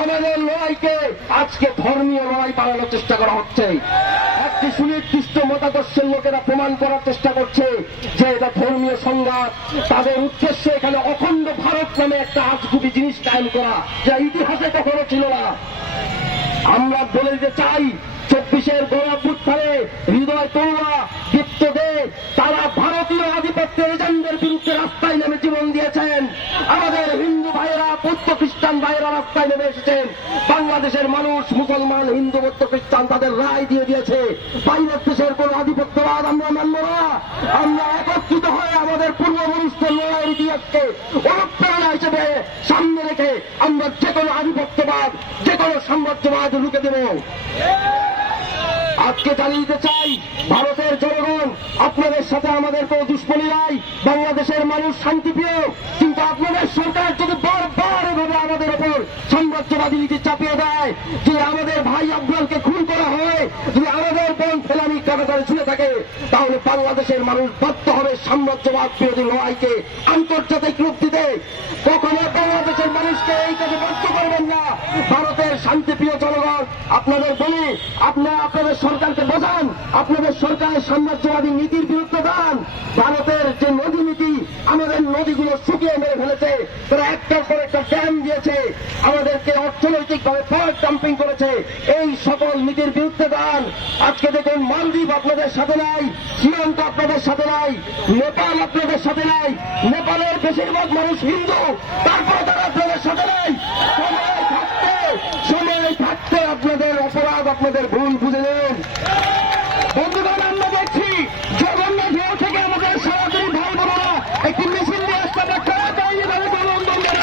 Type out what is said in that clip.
আমাদের লড়াইকে আজকে ধর্মীয় লড়াই চেষ্টা করা হচ্ছে। একটি সুনির্দিষ্ট মতাদর্শের লোকেরা প্রমাণ করার চেষ্টা করছে যে এটা ধর্মীয় সংঘাত। তাদের উদ্দেশ্য এখানে অখণ্ড ভারত নামে একটা আজগুবি জিনিস কায়েম করা, যা ইতিহাসে কখনো ছিল না। আমরা বলে দিতে চাই, চব্বিশের গণপুত্থানে হৃদয় তরুয়া দীপ্ত দে তারা আমাদের হিন্দু ভাইয়েরা, বৌদ্ধ খ্রিস্টান ভাইরা রাস্তায় নেমে এসেছেন। বাংলাদেশের মানুষ, মুসলমান, হিন্দু, বৌদ্ধ, খ্রিস্টান তাদের রায় দিয়ে দিয়েছে। বাইরের দেশের কোন আধিপত্যবাদ আমরা মানব না। আমরা একত্রিত হয়ে আমাদের পূর্বপুরুষদের লড়াইয়ের ইতিহাসকে অনুপ্রেরণা হিসেবে সামনে রেখে আমরা যে কোনো আধিপত্যবাদ, যে কোনো সাম্রাজ্যবাদ রুখে দেব। আজকে জানিয়ে দিতে চাই, ভারতের জনগণ, আপনাদের সাথে আমাদের কোনো দুশ্মনী নাই, বাংলাদেশের মানুষ শান্তিপ্রিয় কিন্তু আপনাদের সরকার যদি বারবার এভাবে আমাদের ওপর সাম্রাজ্যবাদী নীতি চাপিয়ে দেয় যে আমাদের ভাই আফগানকে খুন করা হয়, যদি আমাদের বোন ফেলানি কাটাতারে ঝুলে থাকে, তাহলে বাংলাদেশের মানুষ বাধ্য হবে সাম্রাজ্যবাদ বিরোধী লড়াইকে আন্তর্জাতিক রূপ দিতে। কখনো বাংলাদেশের মানুষকে এই কাজে বাধ্য করবেন না। ভারতের শান্তিপ্রিয় জনগণ, আপনাদের বলি আপনারা আপনাদের সরকারকে বোঝান, আপনাদের সরকারের সাম্রাজ্যবাদী নীতির বিরুদ্ধে দান ভারতের যে নদী নীতি, আমাদের নদীগুলো শুকিয়ে মেরে ফেলেছে, তারা একটার পর একটা ড্যাম দিয়েছে, আমাদেরকে অর্থনৈতিকভাবে ফ্লড ডাম্পিং করেছে। এই সকল নীতির বিরুদ্ধে দান আজকে দেখুন মালদ্বীপ আপনাদের সাথে নাই শ্রীলঙ্কা আপনাদের সাথে নাই, নেপাল আপনাদের সাথে নাই। নেপালের বেশিরভাগ মানুষ হিন্দু, তারপর আপনাদের ভুল বুঝে